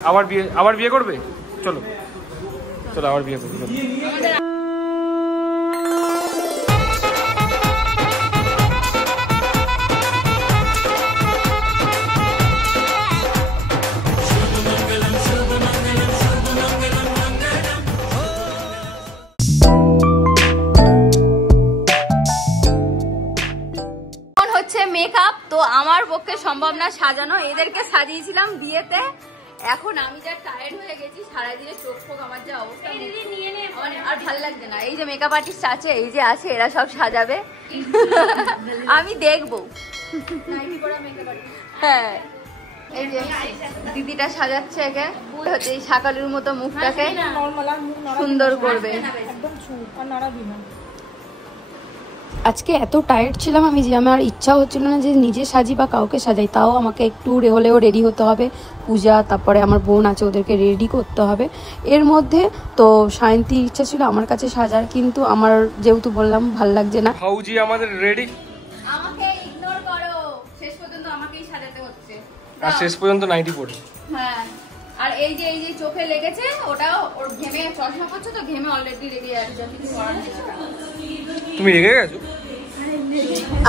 আবার বিয়ে করবে? চলো চলো আবার বিয়ে করবে। মেকআপ তো আমার পক্ষে সম্ভব না সাজানো, এদেরকে সাজিয়েছিলাম বিয়েতে। এখন আমি যা টায়ার্ড হয়ে গেছি সারাদিনে, চোখ ফোক আমার যা অবস্থা, আর ভালো লাগছে না। এই যে মেকআপ আর্টিস্ট আছে, এই যে আছে, এরা সব সাজাবে, আমি দেখবো। হ্যাঁ, এই যে দিদিটা সাজাচ্ছে, একে হচ্ছে এই শাকালুর মতো মুখটাকে সুন্দর করবে। আজকে এত টায়ার্ড ছিলাম আমি যে আমার ইচ্ছা হচ্ছিল না যে নিজে সাজি বা কাউকে সাজাই, তাও আমাকে একটু হলেও রেডি হতে হবে। পূজা, তারপরে আমার বোন আছে, ওদেরকে রেডি করতে হবে। এর মধ্যে তো সায়ন্তীর ইচ্ছা ছিল আমার কাছে সাজার, কিন্তু আমার যেহেতু বললাম ভাল লাগছে না। ফাউজি আমাদের রেডি, আমাকে ইগনোর করো, শেষ পর্যন্ত আমাকেই সাজাতে হচ্ছে। আর শেষ পর্যন্ত নাইটি পরে। হ্যাঁ, আর এই যে চোখে লেগেছে, ওটা ওর ঘেমে, চশমা করছে তো ঘেমে অলরেডি রেডি আছে, কিছু করার নেই। তুমি রেগে গেছো?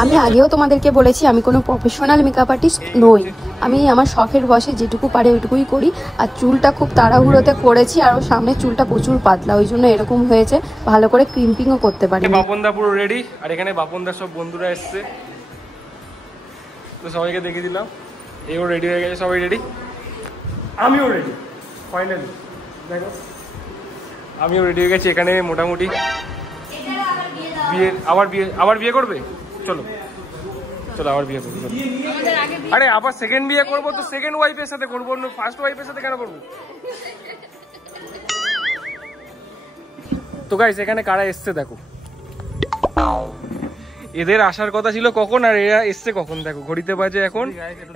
আমি আগেও তোমাদেরকে বলেছি আমি কোনো প্রফেশনাল মেকআপ আর্টিস্ট নই, আমি আমার শখের বসে যেটুকু পারি ওইটুকুই করি। আর চুলটা খুব তাড়াহুড়োতে করেছি, আর ওর সামনে চুলটা প্রচুর পাতলা, ওই জন্য এরকম হয়েছে, ভালো করে ক্রিম্পিংও করতে পারি। বাপনদা পুরো রেডি, আর এখানে বাপনদার সব বন্ধুরা এসছে, তো সবাইকে দেখিয়ে দিলাম। এও রেডি হয়ে গেছে, সবাই রেডি, আমিও রেডি। ফাইনালি দেখো আমিও রেডি হয়ে গেছি। এখানে মোটামুটি আবার বিয়ে করবে? চলো চলো আবার বিয়ে করবো। আরে আবার সেকেন্ড বিয়ে করবো তো সেকেন্ড ওয়াইফের সাথে করবো, অন্য ফার্স্ট ওয়াইফের সাথে কেন করবো? তো গাইস এখানে কারা এসছে দেখো, এদের আসার কথা ছিল কখন, আর এরা এসছে কখন দেখো। ঘড়িতে বাজে এখন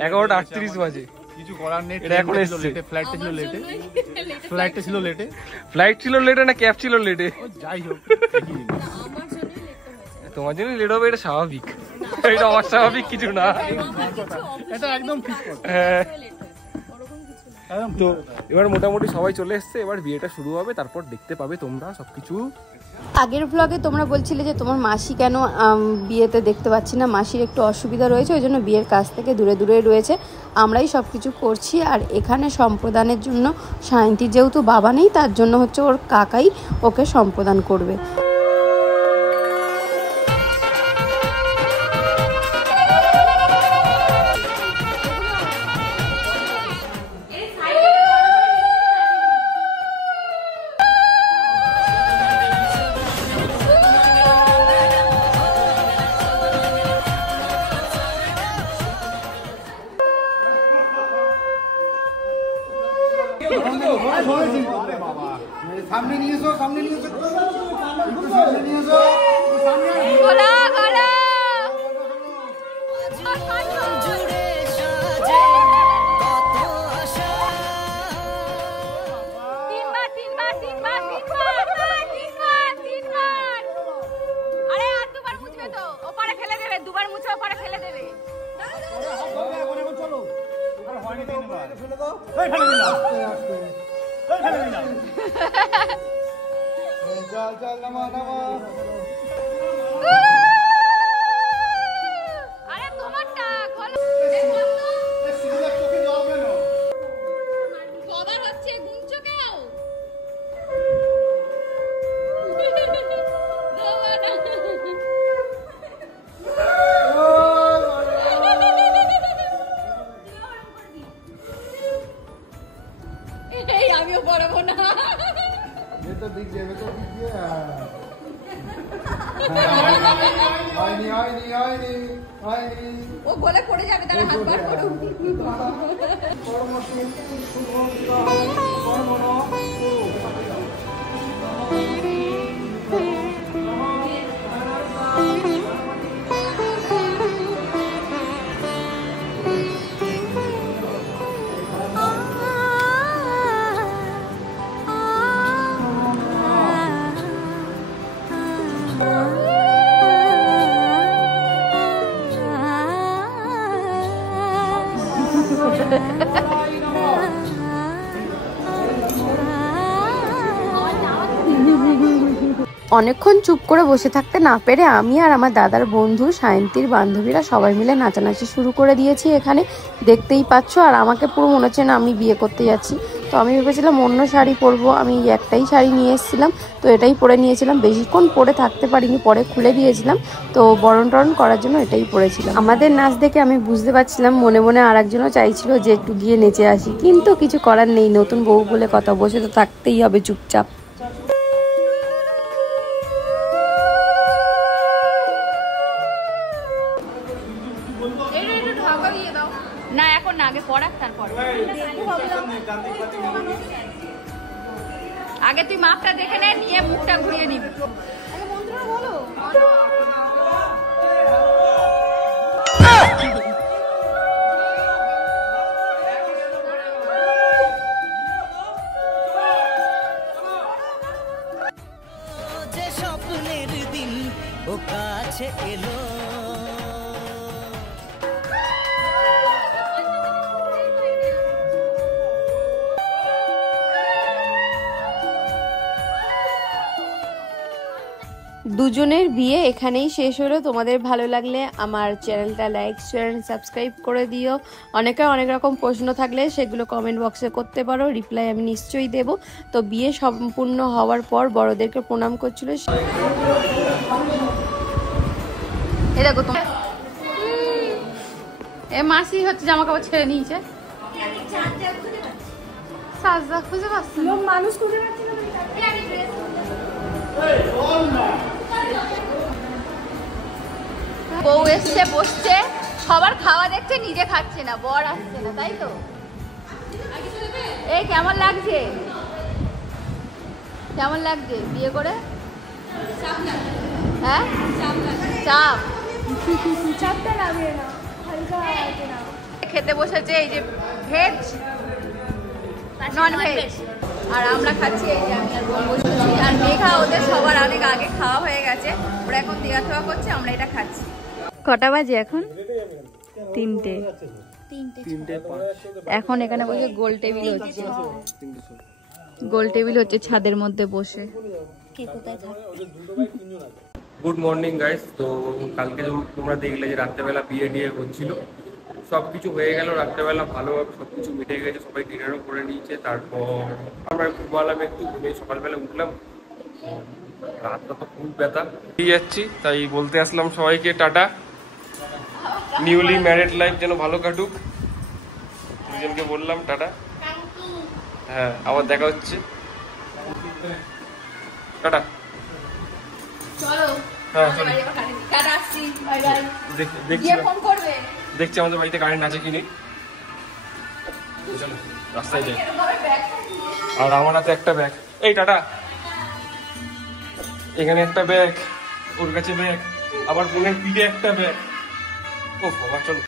11:38 বাজে। কিছু করার নেই, এটা এখন এসছে। ফ্লাইটটা ছিল লেটে। ফ্লাইট ছিল লেটে না ক্যাব ছিল লেটে? যাই হোক, তোমার জন্য লেট হবে, এটা স্বাভাবিক, এটা অস্বাভাবিক কিছু না, এটা একদম ঠিক কথা। হ্যাঁ, তো এবার মোটামুটি সবাই চলে এসছে, এবার বিয়েটা শুরু হবে, তারপর দেখতে পাবে তোমরা সবকিছু। আগের ব্লগে তোমরা বলছিলে যে তোমার মাসি কেন বিয়েতে দেখতে পাচ্ছি না, মাসির একটু অসুবিধা রয়েছে, ওই জন্য বিয়ের কাছ থেকে দূরে দূরে রয়েছে, আমরাই সব কিছু করছি। আর এখানে সম্প্রদানের জন্য সায়ন্তীর যেহেতু বাবা নেই, তার জন্য হচ্ছে ওর কাকাই ওকে সম্প্রদান করবে। সামনে নিয়ে এসো, আরে আর দুবার মুছবে তো, ওপারে ফেলে দেবে, দুবার মুছে ওপারে ফেলে দেবে। চলো চল নামা। আরে তোমারটা খোলো, কবার হচ্ছে, গুনছো কেউ? আমিও পড়াবো না, ও গলে পড়ে যাবে, তারা হাত বার করো। অনেকক্ষণ চুপ করে বসে থাকতে না পেরে আমি আর আমার দাদার বন্ধু সায়ন্তীর বান্ধবীরা সবাই মিলে নাচানাচি শুরু করে দিয়েছি এখানে, দেখতেই পাচ্ছ। আর আমাকে পুরো মনে হচ্ছে না আমি বিয়ে করতে যাচ্ছি। তো আমি ভেবেছিলাম অন্য শাড়ি পরবো, আমি একটাই শাড়ি নিয়ে এসেছিলাম, তো এটাই পরে নিয়েছিলাম। বেশিক্ষণ পরে থাকতে পারিনি, পরে খুলে দিয়েছিলাম। তো বরণ টরণ করার জন্য এটাই পরেছিলাম। আমাদের নাচ দেখে আমি বুঝতে পারছিলাম মনে মনে আর একজনও চাইছিল যে একটু গিয়ে নেচে আসি, কিন্তু কিছু করার নেই, নতুন বউ বলে কথা, বসে তো থাকতেই হবে চুপচাপ। না এখন না, আগে পড়াক তারপর। আগে তুই মাপটা দেখে নে, নিয়ে মুখটা ঘুরিয়ে নিবি। যে স্বপ্নের দিন ও কাছে এলো, দুজনের বিয়ে এখানেই শেষ হলো। তোমাদের ভালো লাগলে আমার চ্যানেলটা লাইক শেয়ার সাবস্ক্রাইব করে দিও। অনেকের অনেক রকম প্রশ্ন থাকলে সেগুলো কমেন্ট বক্সে করতে পারো, রিপ্লাই আমি নিশ্চয়ই দেব। তো বিয়ে সম্পূর্ণ হওয়ার পর বড়দেরকে প্রণাম করছিল। এই দেখো তোমার এ মাসি হচ্ছে জামা কাপড় ছেড়ে নিয়েছে, সাজা খুঁজে পাচ্ছি না, মানুষ খুঁজে পাচ্ছি না। বউ এসছে, বসছে, সবার খাওয়া দেখছে, নিজে খাচ্ছে না, বর আসছে না, তাই তো? এই কেমন লাগছে, কেমন লাগছে বিয়ে করে? হ্যাঁ চাপ, চাপটা লাগে না, হালকা লাগে না। খেতে বসেছে এই যে ভেজ নন ভেজ, আর আমরা খাচ্ছি এই যে আমি আর বোন বসেছি। আর মেঘা ওদের সবার অনেক আগে খাওয়া হয়ে গেছে, ওরা এখন দেওয়া থাওয়া করছে, আমরা এটা খাচ্ছি। কটা বাজে এখন? 3টে। এখন এখানে বসে গোল টেবিল হচ্ছে, গোল টেবিল হচ্ছে ছাদের মধ্যে বসে। কে কোথায় থাকে? Good morning guys. তো কালকে তোমরা দেখলে যে রাত্রেবেলা বিয়ে টিয়ে হচ্ছিল, সব কিছু হয়ে গেল রাত্রেবেলা, ভালোভাবে সব কিছু মিটে গেছে, সবাই ডিনারও করে নিয়েছে। তারপর আমরা ঘুমালাম একটু, ঘুমিয়ে সকালবেলা উঠলাম, রাতটা তো খুব ব্যথা দিয়ে যাচ্ছি, তাই বলতে আসলাম সবাইকে টাটা। নিউলি ম্যারিড লাইফ যেন ভালো কাটুক, দুজনকে বললাম টাটা। হ্যাঁ আবার দেখা হচ্ছে, টাটা। চলো হ্যাঁ টাটা, আসছি, বাই বাই। দেখছি ফোন করবে, দেখছি আমাদের বাড়িতে কারেন্ট আছে কি নেই। চলো রাস্তায় যাই। আর আমার হাতে একটা ব্যাগ, এই টাটা, এখানে একটা ব্যাগ, ওর কাছে ব্যাগ, আবার বোনের পিঠে একটা ব্যাগ। ও বাবা চলো।